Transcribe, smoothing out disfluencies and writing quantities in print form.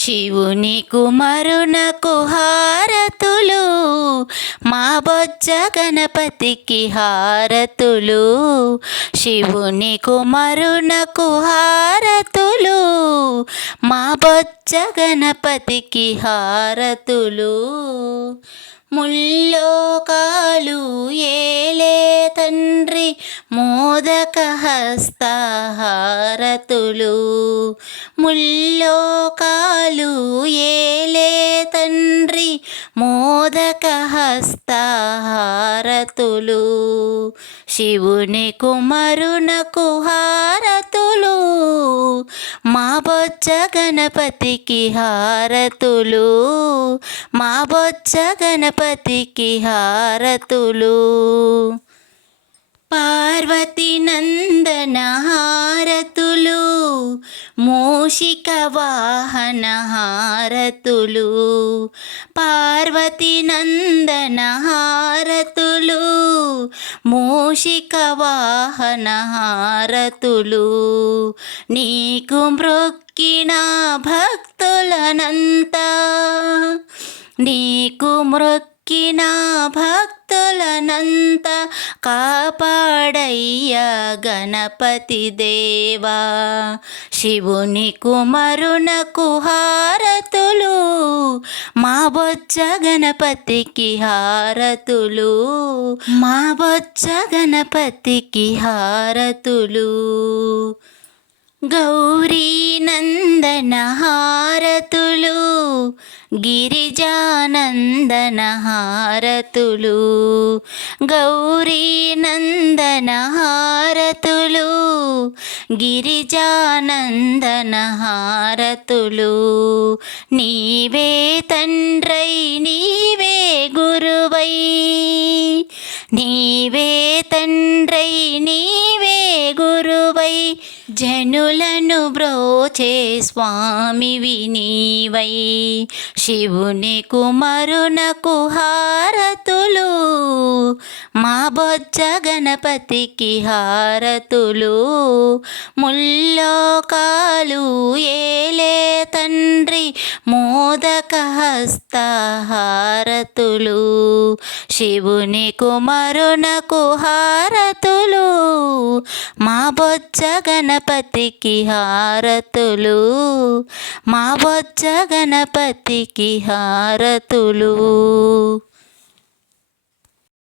శివుని కుమారునకు హారతులు, మా బొజ్జ గణపతికి హారతులు. శివుని కుమారునకు హారతులు, మా బొజ్జ గణపతికి హారతులు. ముల్లోకాలు ఏలే తండ్రి మోదక హస్త హారతులు. ముల్లోకాలు ఏలే తండ్రి మోదక హస్త హారతులు. శివుని కుమారునకు హారతులు, మా బొజ్జ గణపతికి హారతులు. మా బొజ్జ గణపతికి హారతులు. పార్వతి నందన హారతులు, మూషిక వాహన హారతులు. పార్వతి నందన హారతులు, మూషిక వాహన హారతులు. నీకు మ్రొక్కిన భక్తులనంతా, నీకు మ్రొక్కిన భక్తులనంతా కాపాడయ్యా గణపతి దేవా. శివుని కుమారునకు హారతులు, మా బొజ్జ గణపతికి హారతులు. మా బొజ్జ గణపతికి హారతులు. గౌరీ నందన హారతులు, గిరిజానందన హారతులు. గౌరీ నందన హారతులు, గిరిజానందన హారతులు. నీవే తండ్రై నీవే గురువై, నీవే తండ్రై నీవే గురువై, జనులను బ్రోచే స్వామివి నీవై. శివుని కుమారునకు హారతులు, మా బొజ్జ గణపతికి హారతులు. ముల్లోకాలు ఏలే తండ్రి మోదక హస్త హారతులు. శివుని కుమారునకు హారతులు, మా బొజ్జ గణపతికి హారతులు. మా బొజ్జ గణపతికి హారతులు.